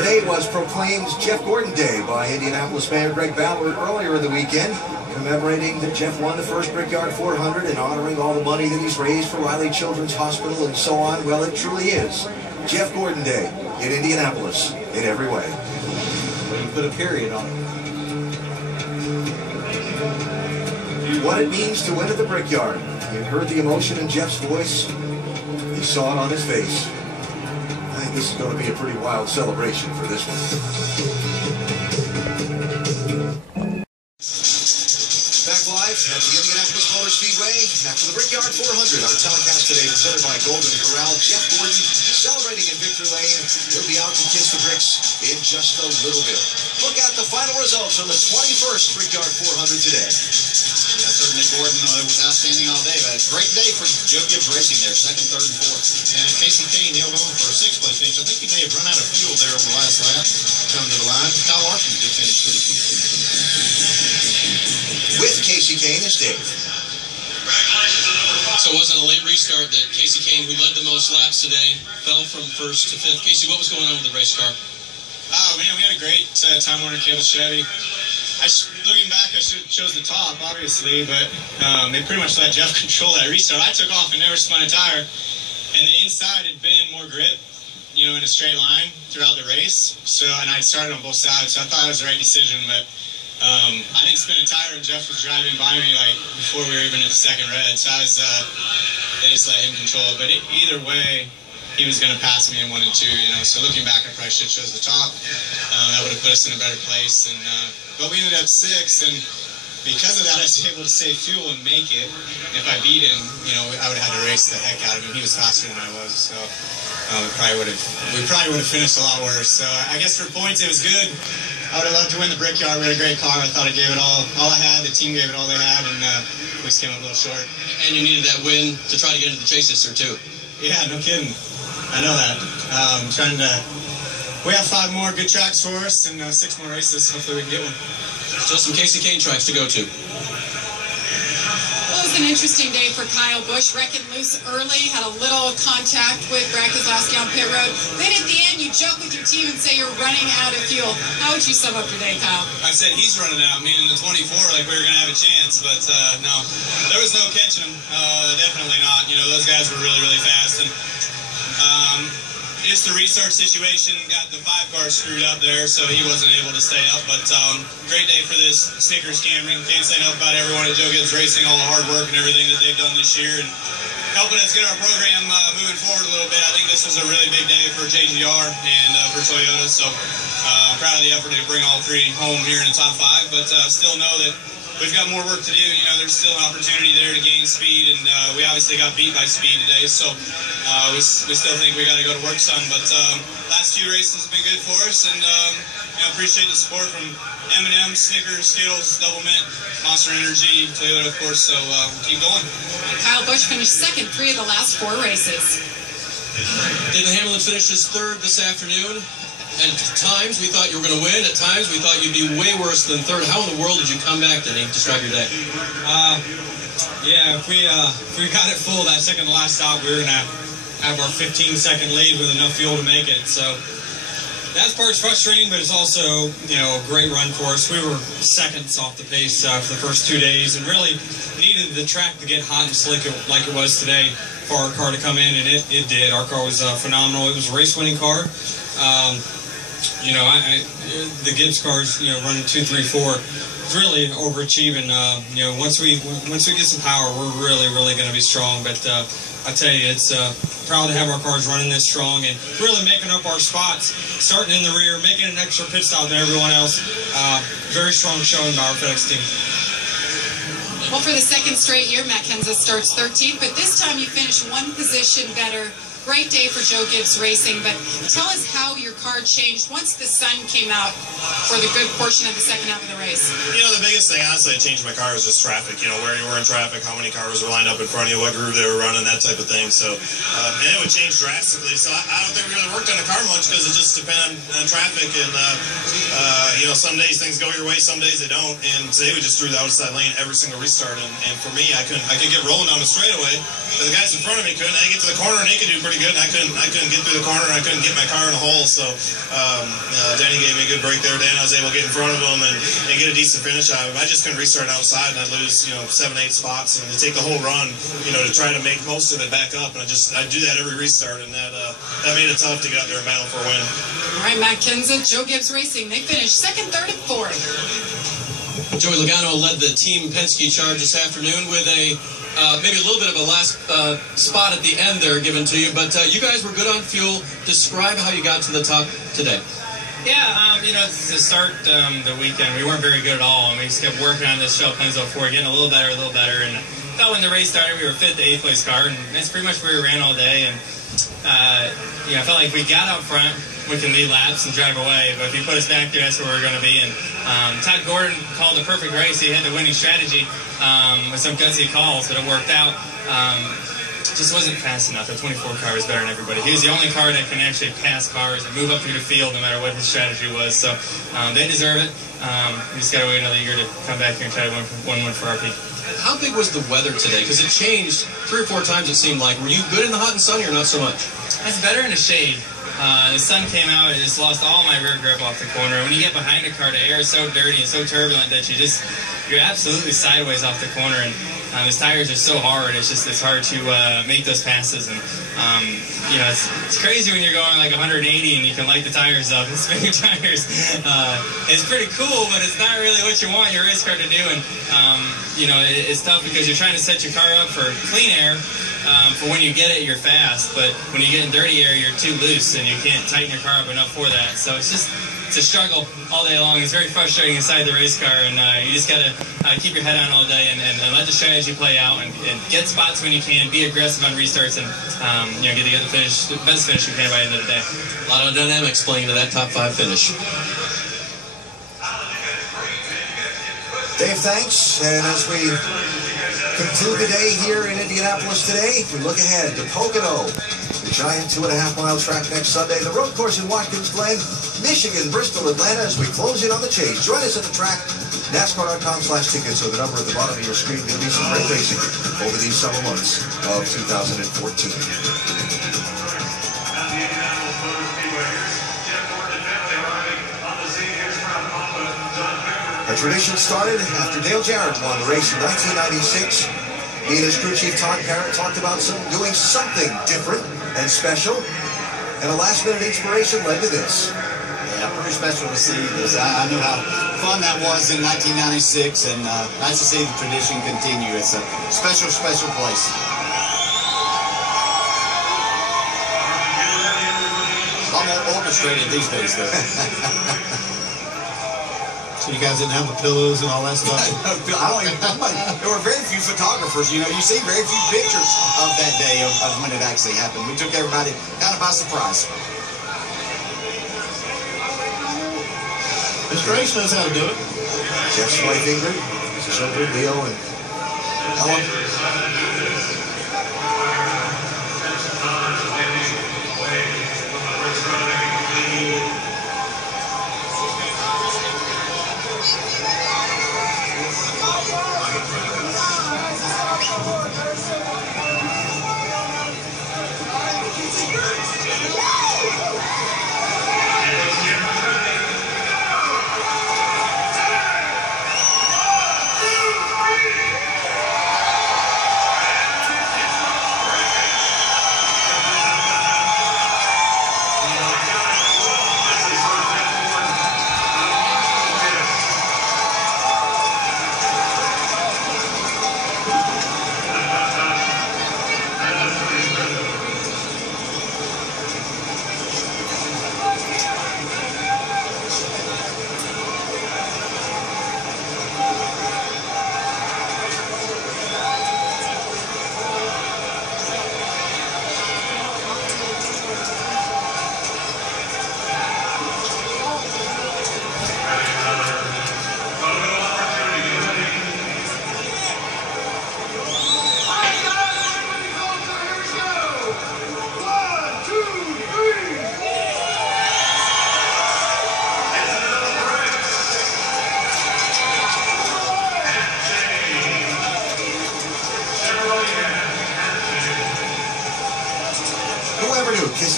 Today was proclaimed Jeff Gordon Day by Indianapolis Mayor Greg Ballard earlier in the weekend, commemorating that Jeff won the first Brickyard 400 and honoring all the money that he's raised for Riley Children's Hospital and so on. Well, it truly is Jeff Gordon Day in Indianapolis in every way. Well, you put a period on it. What it means to win at the Brickyard. You heard the emotion in Jeff's voice. You saw it on his face. I think this is going to be a pretty wild celebration for this one. Back live at the Indianapolis Motor Speedway after the Brickyard 400. Our telecast today presented by Golden Corral. Jeff Gordon celebrating in Victory Lane. He'll be out to kiss the bricks in just a little bit. Look at the final results from the 21st Brickyard 400 today. Yeah, certainly Gordon was outstanding all day, but a great day for Joe Gibbs Racing there, second, third, and fourth. And Casey Kane held on for a sixth place finish. I think he may have run out of fuel there on the last lap, coming to the line. Kyle Larson did finish pretty good. With Casey Kane is Dave. So it wasn't a late restart that Casey Kane, who led the most laps today, fell from first to fifth. Casey, what was going on with the race car? Oh, man, we had a great Time Warner Cable Chevy. Looking back, I should have chose the top, obviously, but they pretty much let Jeff control that restart. I took off and never spun a tire, and the inside had been more grip, you know, in a straight line throughout the race. So, and I started on both sides, so I thought it was the right decision, but I didn't spin a tire, and Jeff was driving by me like before we were even at the second red. So I was, they just let him control it. But either way, he was going to pass me in 1 and 2, you know. So looking back, I probably should have chose the top. That would have put us in a better place. And but we ended up 6, and because of that, I was able to save fuel and make it. If I beat him, you know, I would have had to race the heck out of him. He was faster than I was, so we probably would have finished a lot worse. So I guess for points, it was good. I would have loved to win the Brickyard. We had a great car. I thought I gave it all I had. The team gave it all they had, and we just came up a little short. And you needed that win to try to get into the chase this year, too. Yeah, no kidding. I know that. We have 5 more good tracks for us and 6 more races. Hopefully we can get one. Still some Casey Kane tracks to go to. Well, it was an interesting day for Kyle Busch. Wrecking loose early, had a little contact with Brad Keselowski on pit road. Then at the end, you joke with your team and say you're running out of fuel. How would you sum up your day, Kyle? I said he's running out, me in the 24, like we were going to have a chance, but no. There was no catching him. Definitely not. You know, those guys were really, really fast. And just the restart situation got the 5 cars screwed up there, so he wasn't able to stay up. But great day for this Snickers Cameron. Can't say enough about everyone at Joe Gibbs Racing, all the hard work and everything that they've done this year, and helping us get our program moving forward a little bit. I think this was a really big day for JGR and for Toyota, so proud of the effort to bring all 3 home here in the top 5, but still know that we've got more work to do. You know, there's still an opportunity there to gain speed, and we obviously got beat by speed today, so we still think we got to go to work some. But last 2 races have been good for us, and you know, appreciate the support from M&M, Snickers, Skittles, Double Mint, Monster Energy, Toyota, of course. So keep going. Kyle Busch finished second 3 of the last 4 races. David Hamlin finishes 3rd this afternoon. At times we thought you were going to win. At times we thought you'd be way worse than 3rd. How in the world did you come back, Denny? Describe your day. Yeah, if we got it full that second to last stop, we were going to have our 15-second lead with enough fuel to make it. So that part's frustrating, but it's also, you know, a great run for us. We were seconds off the pace for the first 2 days, and really needed the track to get hot and slick like it was today for our car to come in, and it did. Our car was phenomenal. It was a race-winning car. You know, the Gibbs cars, you know, running 2, 3, 4, it's really overachieving. You know, once we get some power, we're really going to be strong. But I tell you, it's proud to have our cars running this strong and really making up our spots, starting in the rear, making an extra pit stop than everyone else. Very strong showing by our FedEx team. Well, for the 2nd straight year, Matt Kenseth starts 13th, but this time you finish 1 position better. Great day for Joe Gibbs Racing, but tell us how your car changed once the sun came out for the good portion of the second half of the race. You know, the biggest thing, honestly, that changed my car was just traffic. You know, where you were in traffic, how many cars were lined up in front of you, what groove they were running, that type of thing. So, and it would change drastically. So I don't think we really worked on the car much because it just depended on traffic. And, you know, some days things go your way, some days they don't. And today we just threw the outside lane every single restart. And for me, I could get rolling down the straightaway, but the guys in front of me couldn't. They get to the corner and they could do pretty good, and I couldn't get through the corner, and I couldn't get my car in a hole. So Danny gave me a good break there. Dan, I was able to get in front of him and get a decent finish out of him. I just couldn't restart outside, and I'd lose 7, 8 spots, and to take the whole run, to try to make most of it back up. And I do that every restart, and that made it tough to get out there and battle for a win. All right, Matt Kenseth, Joe Gibbs Racing. They finished second, third, and fourth. Joey Logano led the Team Penske charge this afternoon with maybe a little bit of a last spot at the end there given to you, but you guys were good on fuel. Describe how you got to the top today. Yeah, to start the weekend, we weren't very good at all, and we just kept working on this Shell Pennzoil 4, getting a little better, and I thought when the race started, we were 5th to 8th place car, and that's pretty much where we ran all day, and I felt like if we got out front, we can lead laps and drive away, but if you put us back there, that's where we're going to be. And Todd Gordon called a perfect race. He had the winning strategy with some gutsy calls, but it worked out. Just wasn't fast enough. The 24 car was better than everybody. He was the only car that can actually pass cars and move up through the field no matter what his strategy was. So they deserve it. We just got to wait another year to come back here and try to win for RP. How big was the weather today? Because it changed 3 or 4 times, it seemed like. Were you good in the hot and sunny or not so much? That's better in the shade. The sun came out and just lost all my rear grip off the corner. When you get behind a car, the air is so dirty and so turbulent that you're absolutely sideways off the corner. And his tires are so hard. It's hard to make those passes. And it's crazy when you're going like 180 and you can light the tires up and spin your tires. It's pretty cool, but it's not really what you want your race car to do. And it's tough because you're trying to set your car up for clean air. For when you get it, you're fast, but when you get in dirty air, you're too loose, and you can't tighten your car up enough for that. So it's a struggle all day long. It's very frustrating inside the race car, and you just got to keep your head on all day and let the strategy play out and get spots when you can, be aggressive on restarts, and get the best finish you can by the end of the day. A lot of dynamics playing into that top 5 finish. Dave, thanks. And as we conclude the day here in Indianapolis today, we look ahead to Pocono, the giant 2.5-mile track next Sunday, the road course in Watkins Glen, Michigan, Bristol, Atlanta, as we close in on the chase. Join us at the track, NASCAR.com/tickets, or the number at the bottom of your screen. There'll be some great racing over these summer months of 2014. A tradition started after Dale Jarrett won the race in 1996. He and his crew chief Todd Parrott talked about doing something different and special, and a last-minute inspiration led to this. Yeah, pretty special to see this. I know how fun that was in 1996, and nice to see the tradition continue. It's a special, special place. It's a lot more orchestrated these days, though. So you guys didn't have the pillows and all that stuff? There were very few photographers. You see very few pictures of that day of when it actually happened. We took everybody kind of by surprise. Mr. Grace knows how to do it. Jeff Schweifinger, children Leo and Ellen.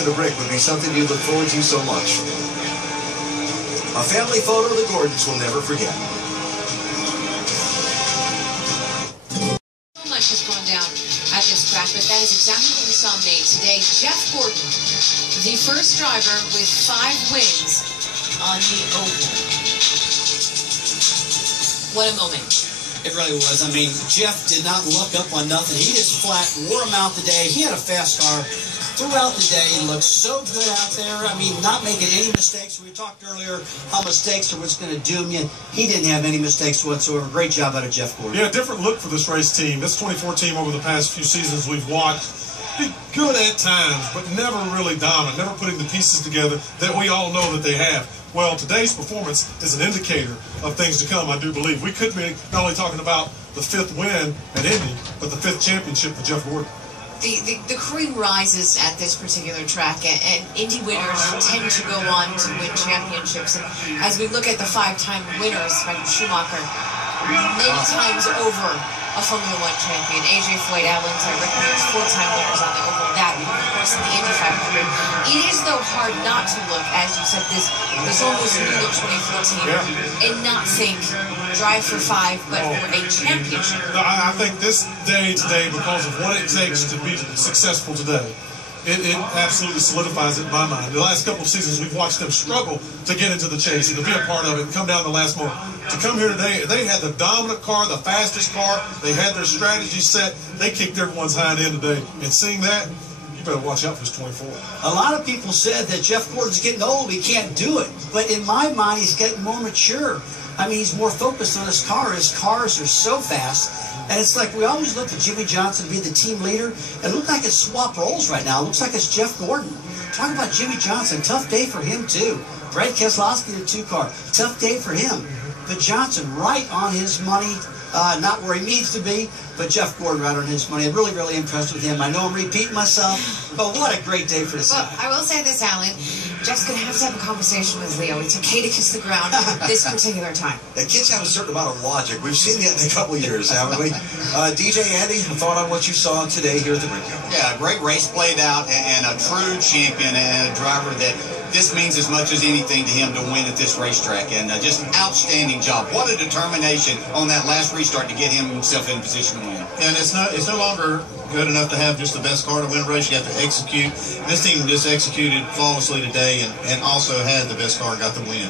in a brick would be something you'd look forward to so much. A family photo the Gordons will never forget. So much has gone down at this track, but that is exactly what we saw made today. Jeff Gordon, the first driver with 5 wins on the oval. What a moment. It really was. I mean, Jeff did not look up on nothing. He just flat wore him out today. He had a fast car throughout the day. He looked so good out there. I mean, not making any mistakes. We talked earlier how mistakes are what's going to doom you. He didn't have any mistakes whatsoever. Great job out of Jeff Gordon. Yeah, different look for this race team. This 24 team over the past few seasons we've watched, be good at times, but never really dominant, never putting the pieces together that we all know that they have. Well, today's performance is an indicator of things to come, I do believe. We could be not only talking about the 5th win at Indy, but the 5th championship for Jeff Gordon. The cream rises at this particular track, and Indy winners tend to go on to win championships. And as we look at the 5-time winners, Michael Schumacher, many times over a Formula One champion, AJ Foyt, Alan Rick Mears, 4-time winners on the oval. That, of course, in the Indy 500. It is, though, hard not to look, as you said, this almost new look 2014, and not think drive for 5, but for a championship. No, I think this day today, because of what it takes to be successful today, it absolutely solidifies it in my mind. The last couple of seasons, we've watched them struggle to get into the chase and to be a part of it and come down the last moment. To come here today, they had the dominant car, the fastest car. They had their strategy set. They kicked everyone's hind end today. And seeing that, you better watch out for this 24. A lot of people said that Jeff Gordon's getting old. He can't do it. But in my mind, he's getting more mature. I mean, he's more focused on his car. His cars are so fast. And it's like we always look at Jimmy Johnson be the team leader. It looks like it's swap roles right now. It looks like it's Jeff Gordon. Talking about Jimmy Johnson, tough day for him too. Brad Keselowski, the 2-car, tough day for him. But Johnson right on his money, not where he needs to be, but Jeff Gordon right on his money. I'm really, really impressed with him. I know I'm repeating myself, but what a great day for this Well, guy. I will say this, Alan. Jeff's going to have a conversation with Leo. It's okay to kiss the ground this particular time. The kids have a certain amount of logic. We've seen that in a couple of years, haven't we? DJ Andy, a thought on what you saw today here at the Brickyard? Yeah, a great race played out and a true champion and a driver that this means as much as anything to him to win at this racetrack. And just an outstanding job. What a determination on that last restart to get himself in position to win. And it's no longer good enough to have just the best car to win a race. You have to execute. This team just executed flawlessly today and also had the best car and got the win.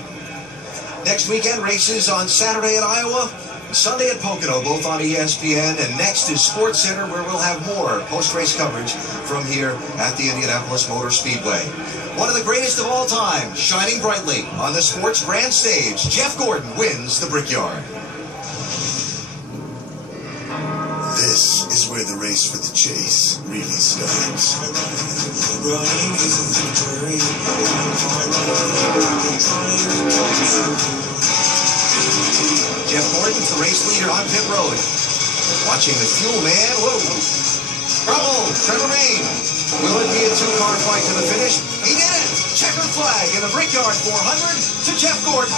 Next weekend, races on Saturday at Iowa, Sunday at Pocono, both on ESPN. And next is Sports Center, where we'll have more post-race coverage from here at the Indianapolis Motor Speedway. One of the greatest of all time, shining brightly on the sports grand stage, Jeff Gordon wins the Brickyard. This is where the race for the chase really starts. Jeff Gordon's the race leader on pit road. Watching the fuel man, whoa. Bravo, Trevor Main. Will it be a 2-car fight to the finish? He did it! Checkered flag in the Brickyard 400 to Jeff Gordon.